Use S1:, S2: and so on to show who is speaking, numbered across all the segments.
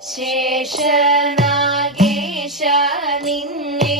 S1: ശേഷനാഗേശ നിന്നെ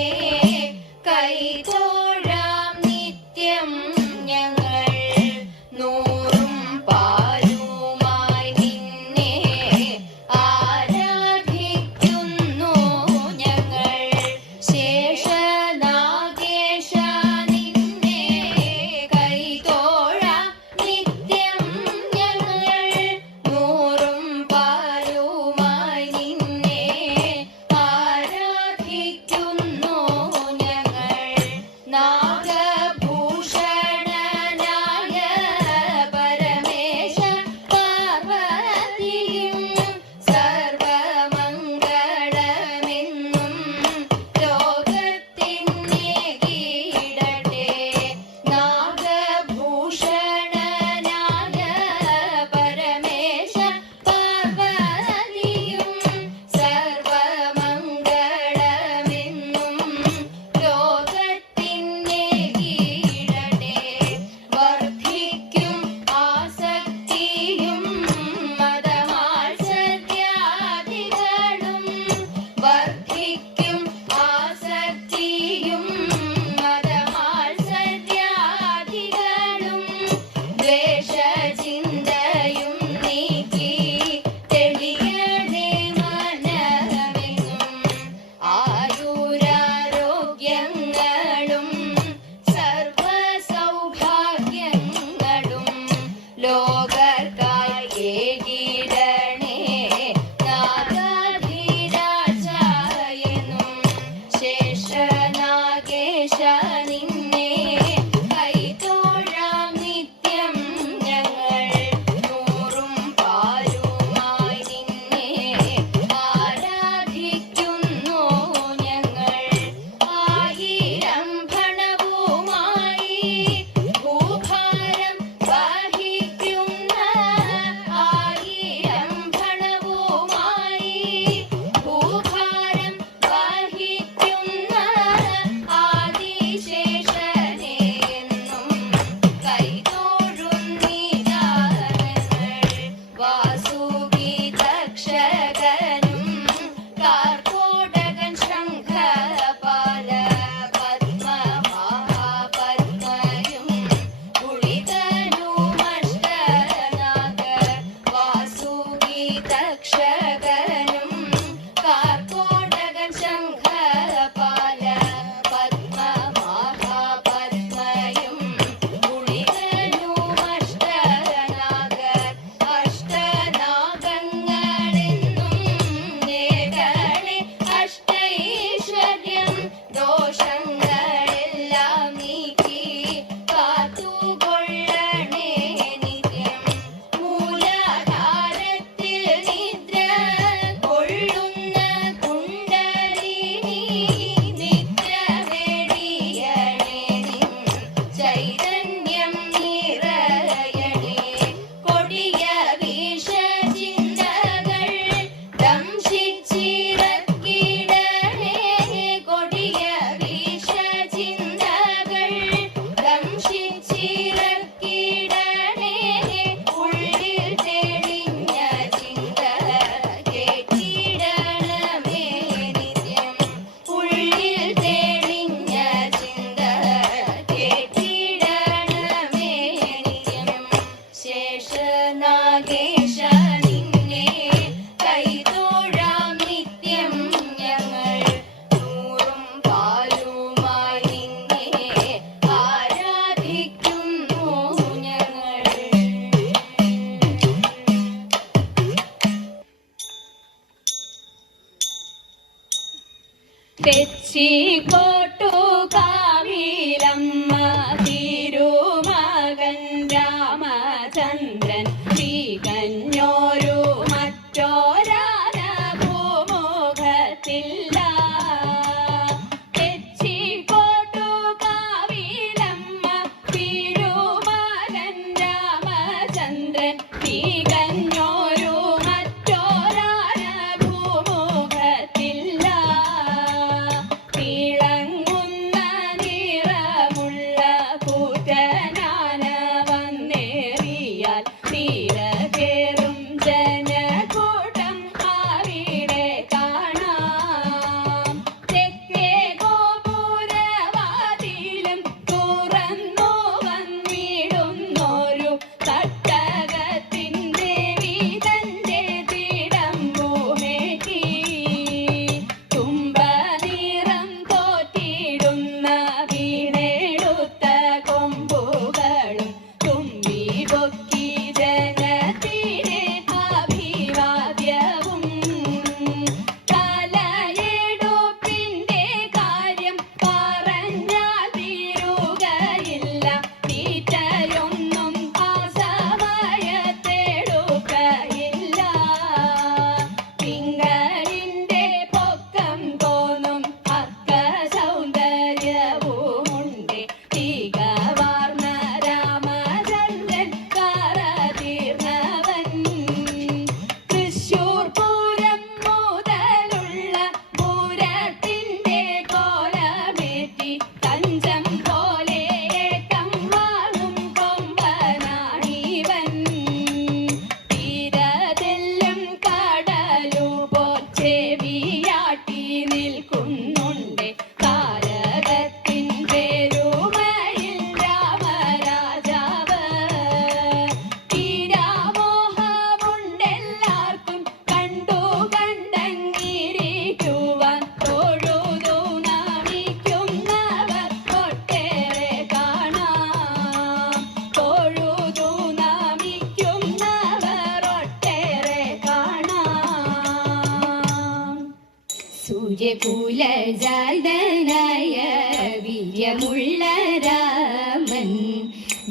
S2: വീര്യമുള്ള രാമൻ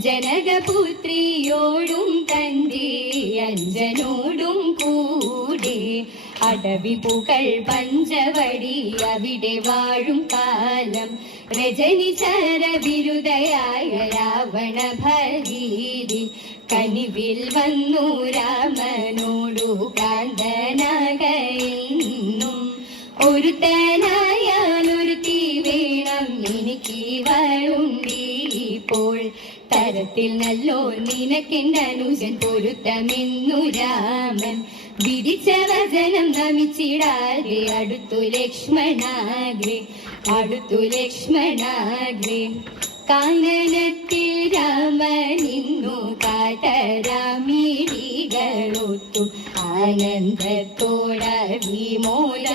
S2: ജനകപുത്രിയോടും തന്റെ അഞ്ജനോടും കൂടെ അടവി പുകൾ പഞ്ചവടി അവിടെ വാഴും കാലം രജനി ചരവിരുദയായ രാവണ ഭരീരി കനിവിൽ വന്നു രാമനോടു കാന്തനാകയെന്നും ഒരു ഒരുത്തി വേണം എനിക്ക് വളുണ്ടിപ്പോൾ തരത്തിൽ നല്ലോ നിനക്കെന്റെ അനുജൻ പൊരുത്തമെന്നു രാമൻ. വിധിച്ച വചനം നമിച്ചിടാതെ അടുത്തു ലക്ഷ്മണാഗ്രേ അടുത്തു ലക്ഷ്മണാഗ്രേ. കാനനത്തിൽ രാമനിന്നു കാതരാമിടികളൊത്തു ആനന്ദത്തോട വിമോലം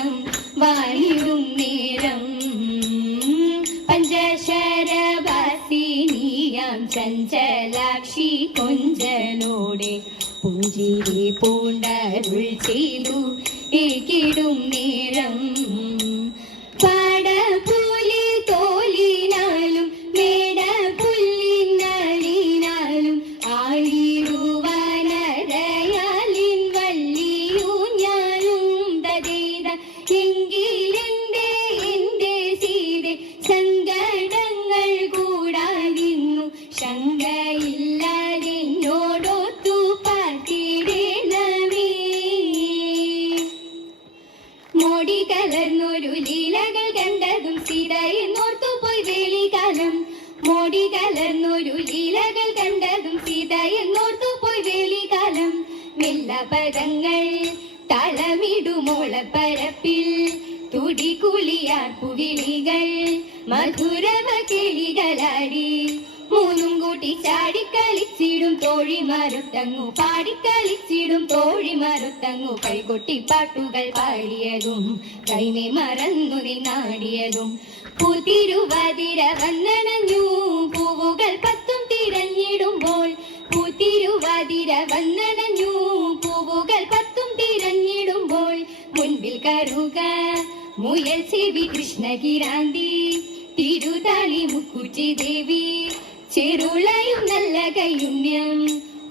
S2: ചഞ്ചലാക്ഷി കൊഞ്ചലോടെ പുഞ്ചിരി പൂണ്ടരുൾ ചെയ്തു ഏകിടും നേരം മെല്ലപദങ്ങൾ തളമിടുമോളപ്പരപ്പിൽ. തുടികുലിയാർ പുകിളികൾ മധുരമ കിളികളാടി മൂന്നും കൂട്ടി ചാടിക്കളിച്ചിടും തോഴി മറുത്തങ്ങു പാടിക്കളിച്ചിടും തോഴി മറുത്തങ്ങു കൈകൊട്ടി പാട്ടുകൾ പാടിയതും കൈനെ മറന്നു നിന്നാടിയതും പുതിരുവതിര വന്നണഞ്ഞു പൂവുകൾ പത്തും തിരഞ്ഞിടുമ്പോൾ പൂത്തിരുവാതിര വന്നടഞ്ഞു പൂവുകൾ പത്തും തിരഞ്ഞിടുമ്പോൾ മുൻപിൽ കറുക മുയൽ ചെവി കൃഷ്ണകിരാന്തി തിരുതാളി മുക്കുറ്റി ദേവി. ചെറുളയും നല്ല കയ്യുണ്യം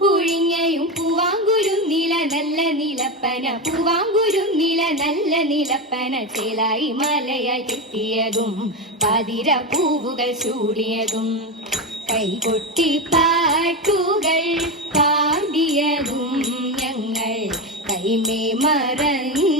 S2: കുഴിഞ്ഞയും പൂവാങ്കുരും നില നല്ല നിലപ്പന പൂവാങ്കുരും നില നല്ല നിലപ്പന ചേലായി മലയായി കിട്ടിയതും പാതിര പൂവുകൾ ചൂടിയതും. കൈകൊട്ടി പാട്ടുകൾ പാടിയതും ഞങ്ങൾ കൈമേ മറന്നു